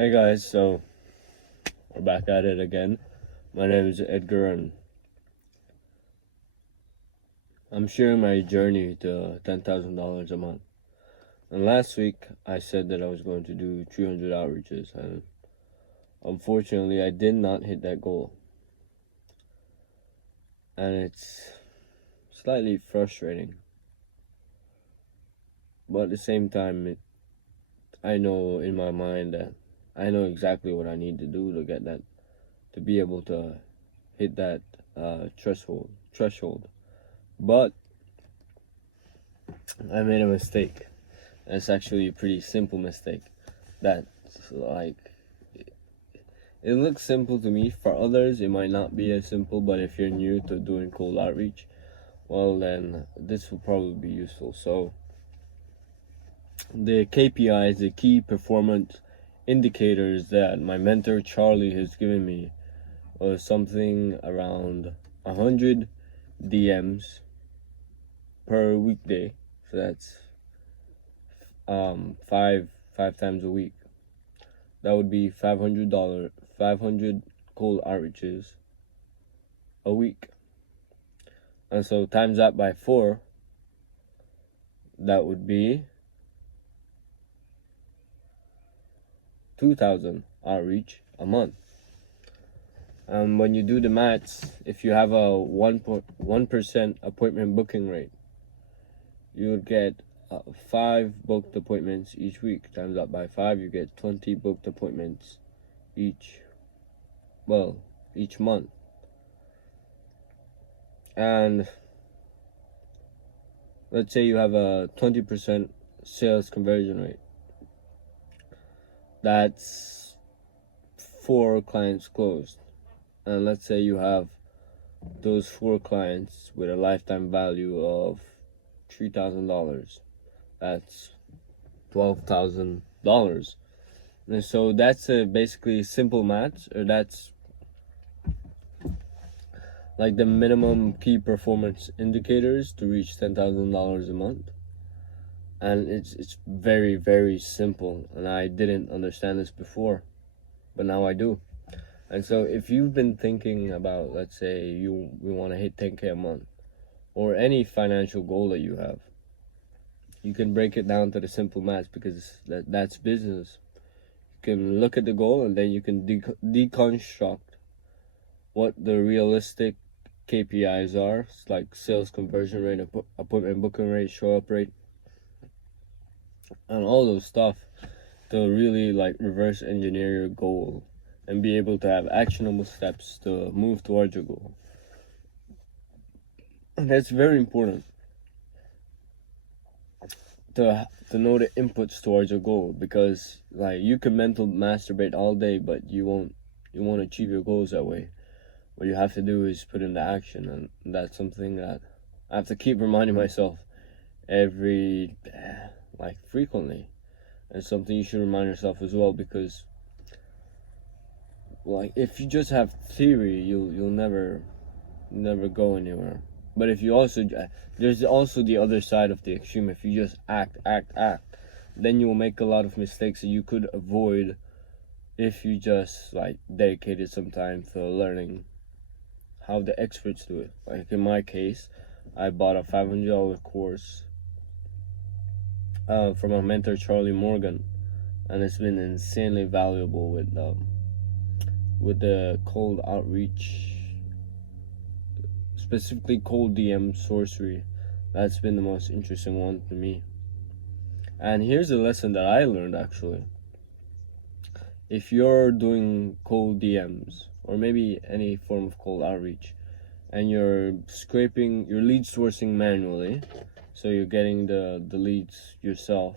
Hey guys, so we're back at it again. My name is Edgar and I'm sharing my journey to $10,000 a month. And last week I said that I was going to do 300 outreaches and unfortunately I did not hit that goal. And it's slightly frustrating. But at the same time, I know in my mind that I know exactly what I need to do to get that, to be able to hit that threshold. But I made a mistake. It's actually a pretty simple mistake. That's like, it looks simple to me. For others, it might not be as simple, but if you're new to doing cold outreach, well, then this will probably be useful. So, the KPIs, the key performance indicators that my mentor Charlie has given me was something around 100 DMs per weekday. So that's five times a week. That would be $500, 500 cold outreaches a week. And so times that by 4, that would be 2,000 outreach a month. And when you do the maths, if you have a 1% appointment booking rate, you would get 5 booked appointments each week. Times that by 5, you get 20 booked appointments each month. And let's say you have a 20% sales conversion rate. That's 4 clients closed. And let's say you have those 4 clients with a lifetime value of $3,000. That's $12,000. And so that's basically simple maths, or that's like the minimum key performance indicators to reach $10,000 a month. And it's very, very simple, and I didn't understand this before, but now I do. And so if you've been thinking about, let's say you want to hit 10K a month, or any financial goal that you have, you can break it down to the simple maths, because that's business. You can look at the goal and then you can deconstruct what the realistic KPIs are. It's like sales conversion rate, appointment booking rate, show up rate, and all those stuff, to really like reverse engineer your goal and be able to have actionable steps to move towards your goal. And that's very important to know the inputs towards your goal, because like you can mental masturbate all day, but you won't achieve your goals that way. What you have to do is put into action, and that's something that I have to keep reminding myself every frequently. And something you should remind yourself as well, because like if you just have theory, you'll never go anywhere. But if you also, there's also the other side of the extreme. If you just act, then you will make a lot of mistakes that you could avoid if you just like dedicated some time to learning how the experts do it. Like in my case, I bought a $500 course from a mentor, Charlie Morgan, and it's been insanely valuable with the cold outreach, specifically cold DM sorcery. That's been the most interesting one to me. And here's a lesson that I learned actually. If you're doing cold DMs, or maybe any form of cold outreach, and you're lead sourcing manually, so you're getting the leads yourself,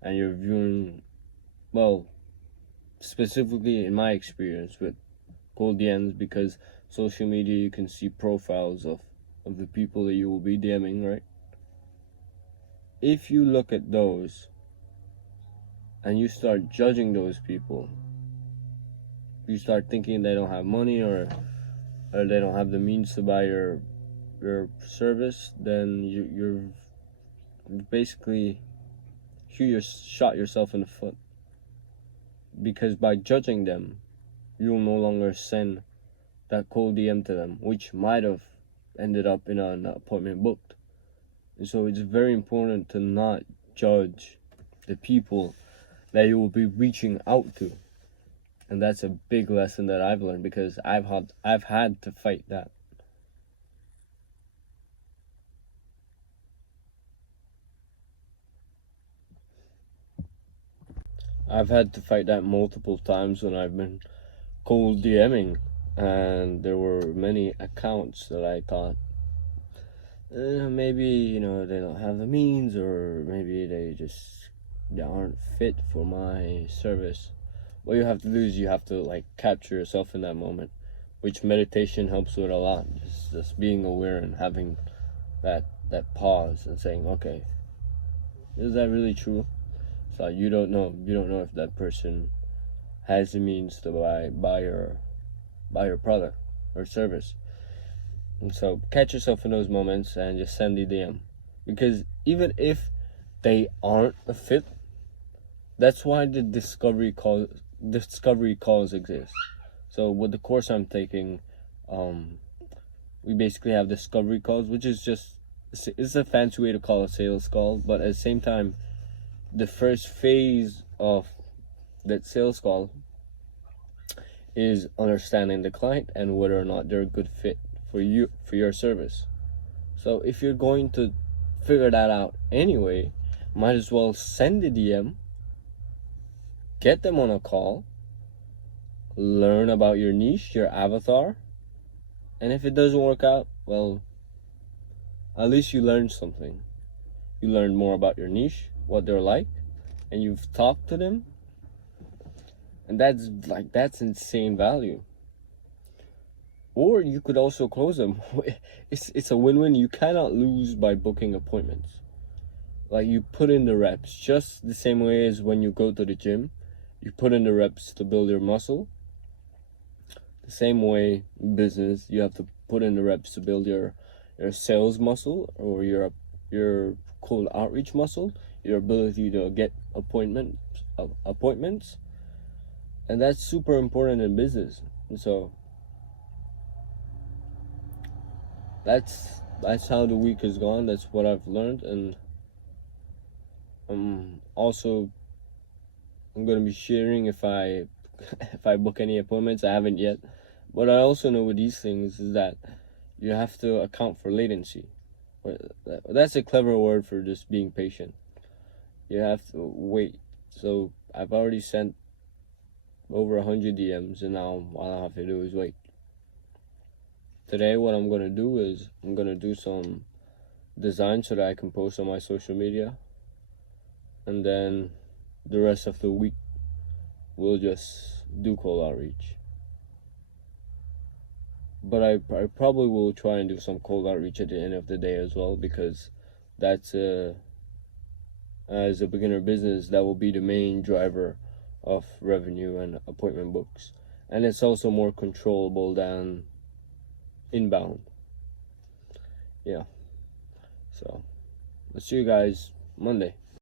and you're viewing, well, specifically in my experience with cold DMs, because social media, you can see profiles of the people that you will be DMing, right? If you look at those and you start judging those people, you start thinking they don't have money, or they don't have the means to buy your service, then you're basically shot yourself in the foot. because by judging them, you'll no longer send that cold DM to them, which might have ended up in an appointment booked. And so it's very important to not judge the people that you will be reaching out to. And that's a big lesson that I've learned, because I've had to fight that. I've had to fight that multiple times when I've been cold DMing, and there were many accounts that I thought maybe they don't have the means, or maybe they aren't fit for my service. What you have to do is you have to like capture yourself in that moment, which meditation helps with a lot. Just being aware and having that pause and saying, okay, is that really true? So you don't know if that person has the means to buy your product or service. And so catch yourself in those moments and just send the DM, because even if they aren't a fit, that's why the discovery calls exist. So with the course I'm taking, we basically have discovery calls, which is just, it's a fancy way to call a sales call, but at the same time, the first phase of that sales call is understanding the client and whether or not they're a good fit for your service. So if you're going to figure that out anyway, might as well send the DM, get them on a call, learn about your niche, your avatar, and if it doesn't work out, well, at least you learned something. You learned more about your niche, what they're like, and you've talked to them, and that's insane value. Or you could also close them. It's a win-win. You cannot lose by booking appointments. Like, you put in the reps, just the same way as when you go to the gym, you put in the reps to build your muscle. The same way in business, you have to put in the reps to build your sales muscle, or your cold outreach muscle, your ability to get appointments, and that's super important in business. And so that's how the week has gone. That's what I've learned, and also I'm gonna be sharing if I if I book any appointments. I haven't yet, but I also know with these things is that you have to account for latency. That's a clever word for just being patient. You have to wait. So I've already sent over 100 DMs, and now all I have to do is wait. Today what I'm gonna do is I'm gonna do some design so that I can post on my social media, and then the rest of the week we'll just do cold outreach. But I probably will try and do some cold outreach at the end of the day as well, because that's as a beginner business, that will be the main driver of revenue and appointment books, and it's also more controllable than inbound. Yeah, so let's see you guys Monday.